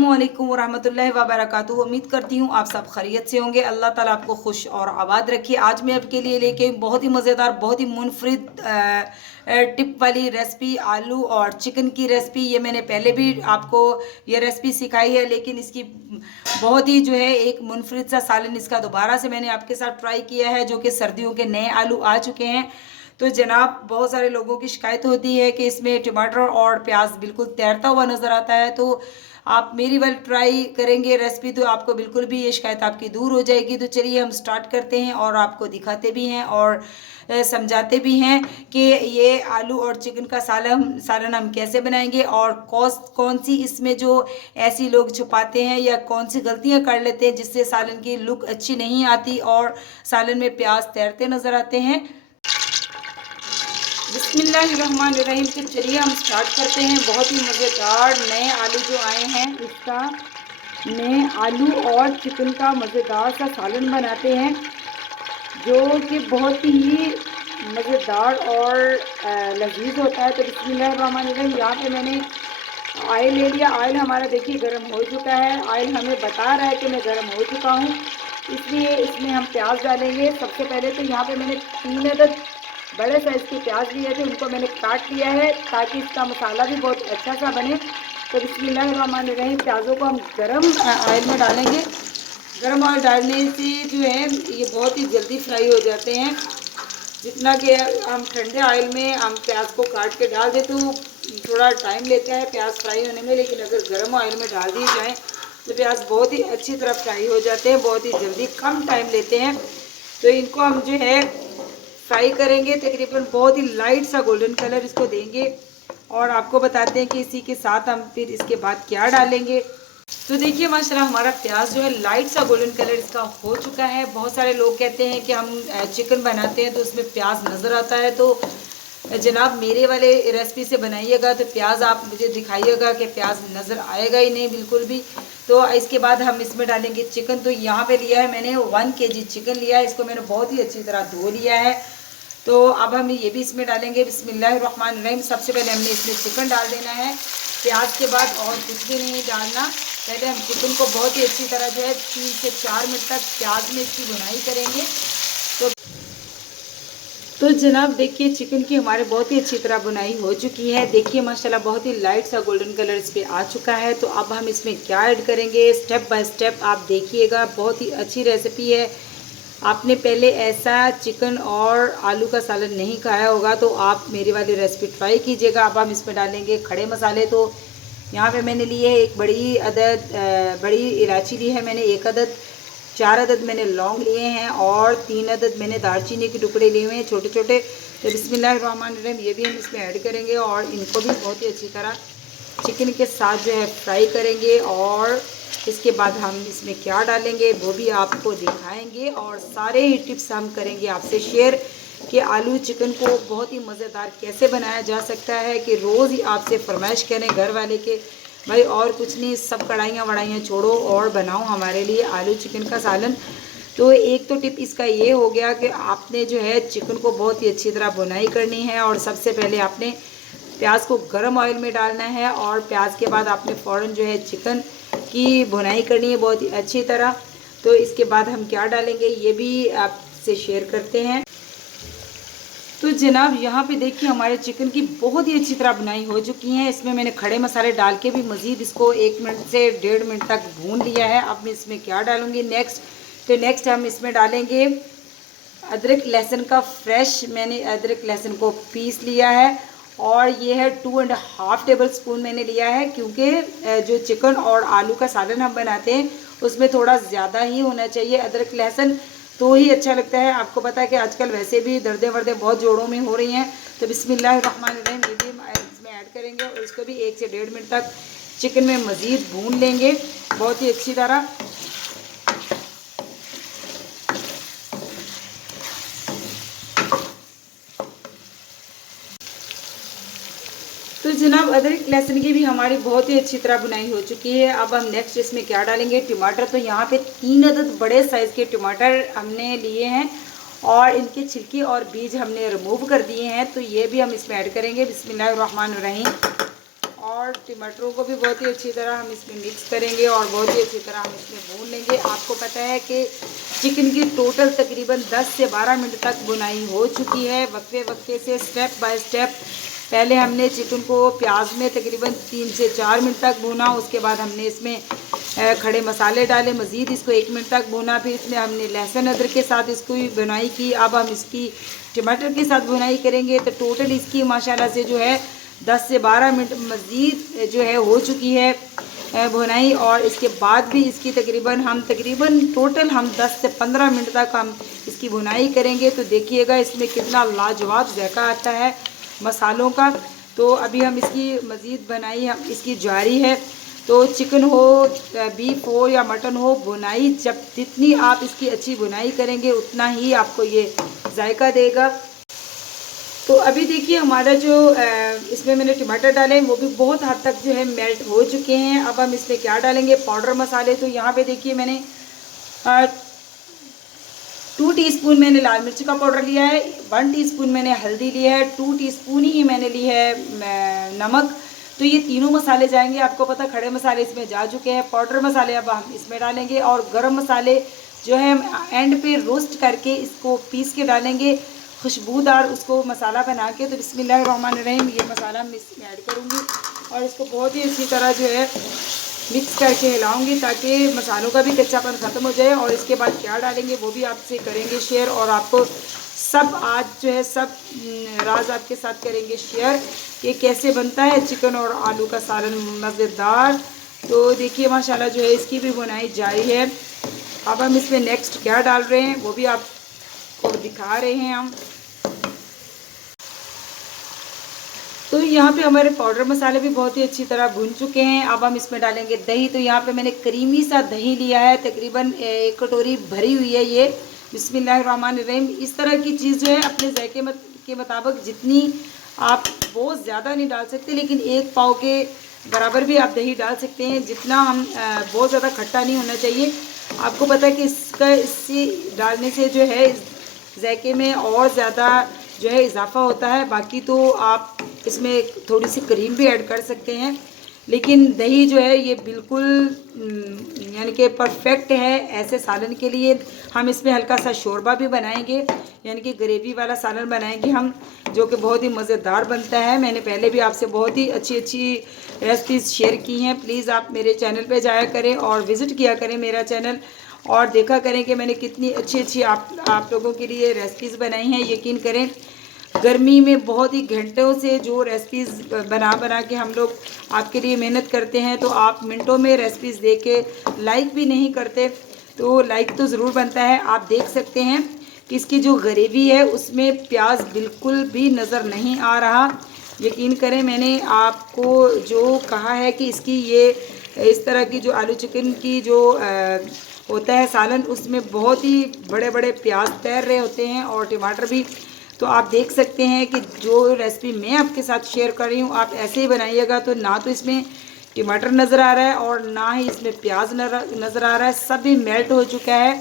अस्सलामुअलैकुम वरहमतुल्लाहि वबरकातुहू। उम्मीद करती हूँ आप सब खैरियत से होंगे। अल्लाह ताला आपको खुश और आबाद रखिए। आज मैं आपके लिए लेके आई बहुत ही मज़ेदार, बहुत ही मुनफरिद टिप वाली रेसिपी, आलू और चिकन की रेसिपी। ये मैंने पहले भी आपको ये रेसिपी सिखाई है, लेकिन इसकी बहुत ही जो है एक मुनफरिद सा सालन इसका दोबारा से मैंने आपके साथ ट्राई किया है, जो कि सर्दियों के नए आलू आ चुके हैं। तो जनाब, बहुत सारे लोगों की शिकायत होती है कि इसमें टमाटर और प्याज बिल्कुल तैरता हुआ नज़र आता है। तो आप मेरी वाली ट्राई करेंगे रेसिपी तो आपको बिल्कुल भी ये शिकायत आपकी दूर हो जाएगी। तो चलिए हम स्टार्ट करते हैं और आपको दिखाते भी हैं और समझाते भी हैं कि ये आलू और चिकन का सालन हम कैसे बनाएंगे, और कौन सी इसमें जो ऐसी लोग छुपाते हैं या कौन सी गलतियां कर लेते हैं जिससे सालन की लुक अच्छी नहीं आती और सालन में प्याज तैरते नज़र आते हैं। बिस्मिल्लाहिर्रहमानिर्रहीम। तो चलिए हम स्टार्ट करते हैं। बहुत ही मज़ेदार नए आलू जो आए हैं, इसका नए आलू और चिकन का मज़ेदार सा सालन बनाते हैं, जो कि बहुत ही मज़ेदार और लजीज होता है। तो बिस्मिल्लाहिर्रहमानिर्रहीम। यहाँ पे मैंने ऑयल ले लिया। ऑयल हमारा देखिए गर्म हो चुका है। ऑयल हमें बता रहा है कि मैं गर्म हो चुका हूँ, इसलिए इसमें हम प्याज डालेंगे। सबसे पहले तो यहाँ पे मैंने 3 अदद बड़े साइज़ के प्याज लिए थे, उनको मैंने काट लिया है ताकि इसका मसाला भी बहुत अच्छा सा बने। तो बिस्मिल्लाहिर्रहमानिर्रहीम, प्याज़ों को हम गरम ऑयल में डालेंगे। गरम ऑयल डालने से जो है ये बहुत ही जल्दी फ्राई हो जाते हैं। जितना कि हम ठंडे ऑयल में हम प्याज को काट के डाल दें तो थोड़ा टाइम लेता है प्याज फ्राई होने में, लेकिन अगर गर्म ऑयल में डाल दिए जाएँ तो प्याज बहुत ही अच्छी तरह फ्राई हो जाते हैं, बहुत ही जल्दी, कम टाइम लेते हैं। तो इनको हम जो है फ्राई करेंगे, तकरीबन बहुत ही लाइट सा गोल्डन कलर इसको देंगे और आपको बताते हैं कि इसी के साथ हम फिर इसके बाद क्या डालेंगे। तो देखिए माशाल्लाह हमारा प्याज जो है लाइट सा गोल्डन कलर इसका हो चुका है। बहुत सारे लोग कहते हैं कि हम चिकन बनाते हैं तो उसमें प्याज नज़र आता है। तो जनाब, मेरे वाले रेसिपी से बनाइएगा तो प्याज आप मुझे दिखाइएगा कि प्याज नज़र आएगा ही नहीं बिल्कुल भी। तो इसके बाद हम इसमें डालेंगे चिकन। तो यहाँ पे लिया है मैंने 1 kg चिकन लिया है। इसको मैंने बहुत ही अच्छी तरह धो लिया है। तो अब हम ये भी इसमें डालेंगे। बिस्मिल्लाहिर्रहमानिर्रहीम। सबसे पहले हमने इसमें चिकन डाल देना है, प्याज के बाद और कुछ भी नहीं डालना। पहले हम चिकन को बहुत ही अच्छी तरह जो है 3 से 4 मिनट तक प्याज में इसकी भुनाई करेंगे। तो जनाब देखिए, चिकन की हमारे बहुत ही अच्छी तरह बुनाई हो चुकी है। देखिए माशाल्लाह बहुत ही लाइट सा गोल्डन कलर इस पर आ चुका है। तो अब हम इसमें क्या ऐड करेंगे, स्टेप बाय स्टेप आप देखिएगा। बहुत ही अच्छी रेसिपी है। आपने पहले ऐसा चिकन और आलू का सालन नहीं खाया होगा तो आप मेरी वाली रेसिपी ट्राई कीजिएगा। अब हम इसमें डालेंगे खड़े मसाले। तो यहाँ पे मैंने लिए एक बड़ी इलायची ली है मैंने 1 अदद, 4 अदद मैंने लौंग लिए हैं और 3 अदद मैंने दालचीनी के टुकड़े लिए हुए हैं छोटे छोटे। तो बिस्मिल्लाहिर्रहमानिर्रहीम, ये भी हम इसमें ऐड करेंगे और इनको भी बहुत ही अच्छी तरह चिकन के साथ जो है फ्राई करेंगे। और इसके बाद हम इसमें क्या डालेंगे वो भी आपको दिखाएंगे और सारे ही टिप्स हम करेंगे आपसे शेयर कि आलू चिकन को बहुत ही मज़ेदार कैसे बनाया जा सकता है, कि रोज़ ही आपसे फरमाइश करें घर वाले के भाई और कुछ नहीं, सब कढ़ाइयाँ वढ़ाइयाँ छोड़ो और बनाओ हमारे लिए आलू चिकन का सालन। तो एक तो टिप इसका ये हो गया कि आपने जो है चिकन को बहुत ही अच्छी तरह बुनाई करनी है और सबसे पहले आपने प्याज को गर्म ऑयल में डालना है और प्याज के बाद आपने फ़ौरन जो है चिकन की भुनाई करनी है बहुत ही अच्छी तरह। तो इसके बाद हम क्या डालेंगे ये भी आपसे शेयर करते हैं। तो जनाब यहाँ पे देखिए हमारे चिकन की बहुत ही अच्छी तरह बुनाई हो चुकी है। इसमें मैंने खड़े मसाले डाल के भी मज़ीद इसको 1 मिनट से 1.5 मिनट तक भून लिया है। अब मैं इसमें क्या डालूँगी नेक्स्ट, तो नेक्स्ट हम इसमें डालेंगे अदरक लहसुन का फ्रेश। मैंने अदरक लहसुन को पीस लिया है और ये है 2.5 टेबल स्पून मैंने लिया है, क्योंकि जो चिकन और आलू का सालन हम बनाते हैं उसमें थोड़ा ज़्यादा ही होना चाहिए अदरक लहसुन, तो ही अच्छा लगता है। आपको पता है कि आजकल वैसे भी दर्दे वर्दे बहुत जोड़ों में हो रही हैं। तो बिस्मिल्लाहिर्रहमानिर्रहीम, ये भी इसमें ऐड करेंगे और इसको भी 1 से 1.5 मिनट तक चिकन में मज़ीद भून लेंगे बहुत ही अच्छी तरह। तो जनाब अदरक लहसुन की भी हमारी बहुत ही अच्छी तरह बुनाई हो चुकी है। अब हम नेक्स्ट इसमें क्या डालेंगे, टमाटर। तो यहाँ पे 3 अदद बड़े साइज़ के टमाटर हमने लिए हैं और इनके छिलके और बीज हमने रिमूव कर दिए हैं। तो ये भी हम इसमें ऐड करेंगे बिस्मिल्लाहिर्रहमानिर्रहीम। और टमाटरों को भी बहुत ही अच्छी तरह हम इसमें मिक्स करेंगे और बहुत ही अच्छी तरह हम इसमें भून लेंगे। आपको पता है कि चिकन की टोटल तकरीबन 10 से 12 मिनट तक भुनाई हो चुकी है। वक्फे वक्फे से स्टेप बाय स्टेप पहले हमने चिकन को प्याज में तकरीबन 3 से 4 मिनट तक भूना। उसके बाद हमने इसमें खड़े मसाले डाले, मज़ीद इसको 1 मिनट तक भूना। फिर इसमें हमने लहसुन अदरक के साथ इसको भुनाई की। अब हम इसकी टमाटर के साथ भुनाई करेंगे। तो टोटल इसकी माशाल्लाह से जो है 10 से 12 मिनट मज़ीद जो है हो चुकी है भुनाई। और इसके बाद भी इसकी तकरीबन टोटल हम 10 से 15 मिनट तक हम इसकी भुनाई करेंगे। तो देखिएगा इसमें कितना लाजवाब जायका आता है मसालों का। तो अभी हम इसकी मज़ीद बनाई हम इसकी जारी है। तो चिकन हो, बीफ हो या मटन हो, भुनाई जब जितनी आप इसकी अच्छी भुनाई करेंगे उतना ही आपको ये जायका देगा। तो अभी देखिए हमारा जो इसमें मैंने टमाटर डाले हैं वो भी बहुत हद तक जो है मेल्ट हो चुके हैं। अब हम इसमें क्या डालेंगे, पाउडर मसाले। तो यहाँ पे देखिए मैंने 2 टीस्पून मैंने लाल मिर्च का पाउडर लिया है, 1 टीस्पून मैंने हल्दी लिया है, 2 टीस्पून ही मैंने ली है नमक। तो ये तीनों मसाले जाएंगे। आपको पता खड़े मसाले इसमें जा चुके हैं। पाउडर मसाले अब हम इसमें डालेंगे और गरम मसाले जो है हम एंड पे रोस्ट करके इसको पीस के डालेंगे, खुशबूदार उसको मसाला बना के। तो बिस्मिल्लाहिर्रहमानिर्रहीम ये मसाला मैं इसमें ऐड करूँगी और इसको बहुत ही अच्छी तरह जो है मिक्स करके हिलाऊंगी ताकि मसालों का भी कच्चापन ख़त्म हो जाए। और इसके बाद क्या डालेंगे वो भी आपसे करेंगे शेयर, और आपको सब आज जो है सब राज आपके साथ करेंगे शेयर कि कैसे बनता है चिकन और आलू का सालन मज़ेदार। तो देखिए माशाल्लाह जो है इसकी भी बुनाई जारी है। अब हम इसमें नेक्स्ट क्या डाल रहे हैं वो भी आपको दिखा रहे हैं हम। तो यहाँ पे हमारे पाउडर मसाले भी बहुत ही अच्छी तरह भुन चुके हैं। अब हम इसमें डालेंगे दही। तो यहाँ पे मैंने क्रीमी सा दही लिया है, तकरीबन 1 कटोरी भरी हुई है ये। बिस्मिल्लाहिर्रहमानिर्रहीम। इस तरह की चीज़ जो है अपने जायके के मुताबिक जितनी आप बहुत ज़्यादा नहीं डाल सकते, लेकिन 1 पाव के बराबर भी आप दही डाल सकते हैं। जितना हम बहुत ज़्यादा खट्टा नहीं होना चाहिए। आपको पता है कि इससे डालने से जो है जायके में और ज़्यादा जो है इजाफा होता है। बाकी तो आप इसमें थोड़ी सी क्रीम भी ऐड कर सकते हैं, लेकिन दही जो है ये बिल्कुल यानी कि परफेक्ट है ऐसे सालन के लिए। हम इसमें हल्का सा शोरबा भी बनाएंगे, यानी कि ग्रेवी वाला सालन बनाएंगे हम, जो कि बहुत ही मज़ेदार बनता है। मैंने पहले भी आपसे बहुत ही अच्छी अच्छी रेसिपीज़ शेयर की हैं। प्लीज़ आप मेरे चैनल पे जाया करें और विज़िट किया करें मेरा चैनल, और देखा करें कि मैंने कितनी अच्छी अच्छी आप लोगों के लिए रेसिपीज़ बनाई हैं। यकीन करें गर्मी में बहुत ही घंटों से जो रेसिपीज़ बना के हम लोग आपके लिए मेहनत करते हैं, तो आप मिनटों में रेसिपीज़ दे के लाइक भी नहीं करते। तो लाइक तो ज़रूर बनता है। आप देख सकते हैं कि इसकी जो ग्रेवी है उसमें प्याज बिल्कुल भी नज़र नहीं आ रहा। यकीन करें मैंने आपको जो कहा है कि इसकी ये इस तरह की जो आलू चिकन की जो होता है सालन, उसमें बहुत ही बड़े बड़े प्याज तैर रहे होते हैं और टमाटर भी। तो आप देख सकते हैं कि जो रेसिपी मैं आपके साथ शेयर कर रही हूँ आप ऐसे ही बनाइएगा। तो ना तो इसमें टमाटर नज़र आ रहा है और ना ही इसमें प्याज नज़र आ रहा है, सब भी मेल्ट हो चुका है,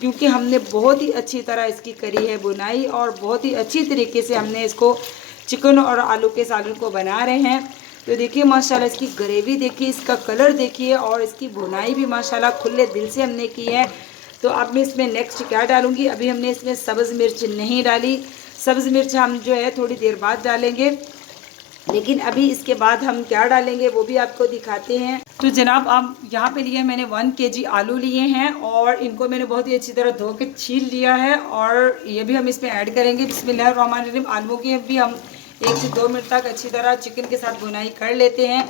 क्योंकि हमने बहुत ही अच्छी तरह इसकी करी है बुनाई और बहुत ही अच्छी तरीके से हमने इसको चिकन और आलू के सालन को बना रहे हैं। तो देखिए माशाल्लाह इसकी ग्रेवी देखिए, इसका कलर देखिए, और इसकी बुनाई भी माशाल्लाह खुले दिल से हमने की है। तो अब मैं इसमें नेक्स्ट क्या डालूँगी, अभी हमने इसमें सब्ज़ मिर्च नहीं डाली। सब्ज़ मिर्च हम जो है थोड़ी देर बाद डालेंगे, लेकिन अभी इसके बाद हम क्या डालेंगे वो भी आपको दिखाते हैं। तो जनाब आप यहाँ पे लिए मैंने 1 kg आलू लिए हैं और इनको मैंने बहुत ही अच्छी तरह धो के छील लिया है, और ये भी हम इसमें ऐड करेंगे। बिस्मिल्लाहिर्रहमानिर्रहीम। आलू की भी हम 1 से 2 मिनट तक अच्छी तरह चिकन के साथ भुनाई कर लेते हैं,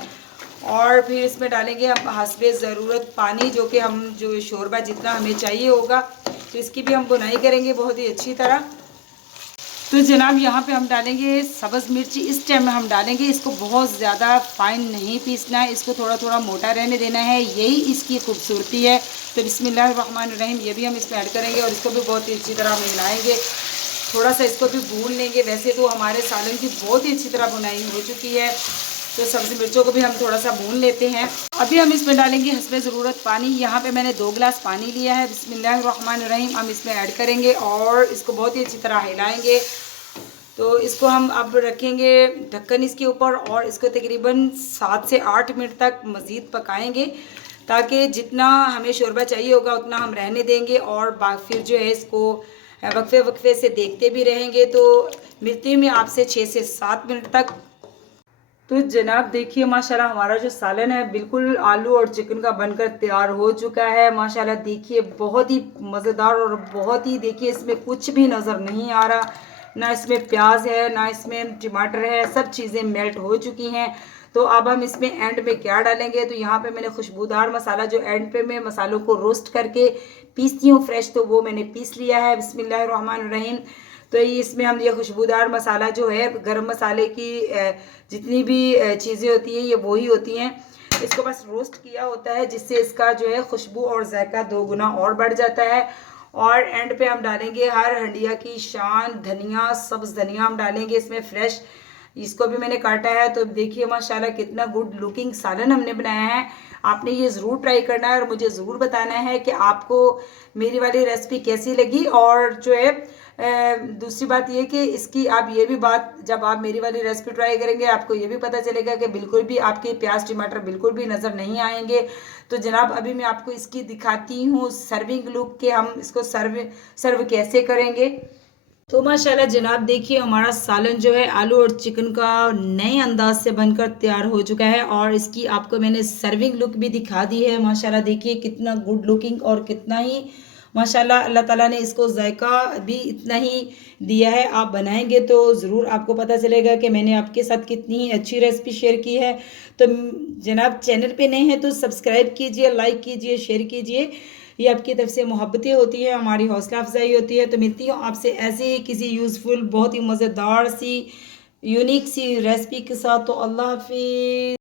और फिर इसमें डालेंगे हम हस्बे ज़रूरत पानी, जो कि हम जो शोरबा जितना हमें चाहिए होगा। तो इसकी भी हम भुनाई करेंगे बहुत ही अच्छी तरह। तो जनाब यहाँ पे हम डालेंगे सब्ज़ मिर्ची, इस टाइम में हम डालेंगे। इसको बहुत ज़्यादा फाइन नहीं पीसना है, इसको थोड़ा थोड़ा मोटा रहने देना है, यही इसकी खूबसूरती है। तो बिस्मिल्लाहिर्रहमानिर्रहीम ये भी हम इसमें ऐड करेंगे और इसको भी बहुत ही अच्छी तरह हम मिलाएंगे। थोड़ा सा इसको भी भून लेंगे। वैसे तो हमारे सालन की बहुत ही अच्छी तरह बुनाई हो चुकी है, तो सब्ज़ी मिर्चों को भी हम थोड़ा सा भून लेते हैं। अभी हम इसमें डालेंगे हस्बे ज़रूरत पानी। यहाँ पे मैंने 2 गिलास पानी लिया है। बिस्मिल्लाहिर्रहमानिर्रहीम हम इसमें ऐड करेंगे और इसको बहुत ही अच्छी तरह हिलाएंगे। तो इसको हम अब रखेंगे ढक्कन इसके ऊपर और इसको तकरीबन 7 से 8 मिनट तक मज़ीद पकाएंगे, ताकि जितना हमें शोरबा चाहिए होगा उतना हम रहने देंगे और फिर जो है इसको वक्फे वक्फे से देखते भी रहेंगे। तो मिलती हूँ मैं आपसे 6 से 7 मिनट तक। तो जनाब देखिए माशाल्लाह हमारा जो सालन है बिल्कुल आलू और चिकन का बनकर तैयार हो चुका है। माशाल्लाह देखिए बहुत ही मज़ेदार और बहुत ही, देखिए इसमें कुछ भी नज़र नहीं आ रहा, ना इसमें प्याज है ना इसमें टमाटर है, सब चीज़ें मेल्ट हो चुकी हैं। तो अब हम इसमें एंड में क्या डालेंगे, तो यहाँ पे मैंने खुशबूदार मसाला जो एंड पे मैं मसालों को रोस्ट करके पीसती हूँ फ्रेश, तो वो मैंने पीस लिया है। बिस्मिल्लाहिर्रहमानिर्रहीम। तो ये इसमें हम ये खुशबूदार मसाला जो है गरम मसाले की जितनी भी चीज़ें होती हैं ये वही होती हैं, इसको बस रोस्ट किया होता है जिससे इसका जो है खुशबू और जायका 2 गुना और बढ़ जाता है। और एंड पे हम डालेंगे हर हंडिया की शान धनिया, सब्ज़ धनिया हम डालेंगे इसमें फ्रेश, इसको भी मैंने काटा है। तो देखिए माशाल्लाह कितना गुड लुकिंग सालन हमने बनाया है। आपने ये ज़रूर ट्राई करना है और मुझे ज़रूर बताना है कि आपको मेरी वाली रेसिपी कैसी लगी। और जो है दूसरी बात ये कि इसकी आप ये भी बात, जब आप मेरी वाली रेसिपी ट्राई करेंगे आपको ये भी पता चलेगा कि बिल्कुल भी आपके प्याज टमाटर बिल्कुल भी नज़र नहीं आएंगे। तो जनाब अभी मैं आपको इसकी दिखाती हूँ सर्विंग लुक के हम इसको सर्व कैसे करेंगे। तो माशाल्लाह जनाब देखिए हमारा सालन जो है आलू और चिकन का नए अंदाज से बनकर तैयार हो चुका है और इसकी आपको मैंने सर्विंग लुक भी दिखा दी है। माशाल्लाह देखिए कितना गुड लुकिंग और कितना ही माशाल्लाह अल्लाह ताला ने इसको जायका भी इतना ही दिया है। आप बनाएंगे तो ज़रूर आपको पता चलेगा कि मैंने आपके साथ कितनी ही अच्छी रेसिपी शेयर की है। तो जनाब चैनल पे नए हैं तो सब्सक्राइब कीजिए, लाइक कीजिए, शेयर कीजिए, ये आपकी तरफ से मोहब्बतें होती है, हमारी हौसला अफजाई होती है। तो मिलती हूँ आपसे ऐसे ही किसी यूज़फुल बहुत ही मज़ेदार सी यूनिक सी रेसिपी के साथ। तो अल्लाह हाफिज़।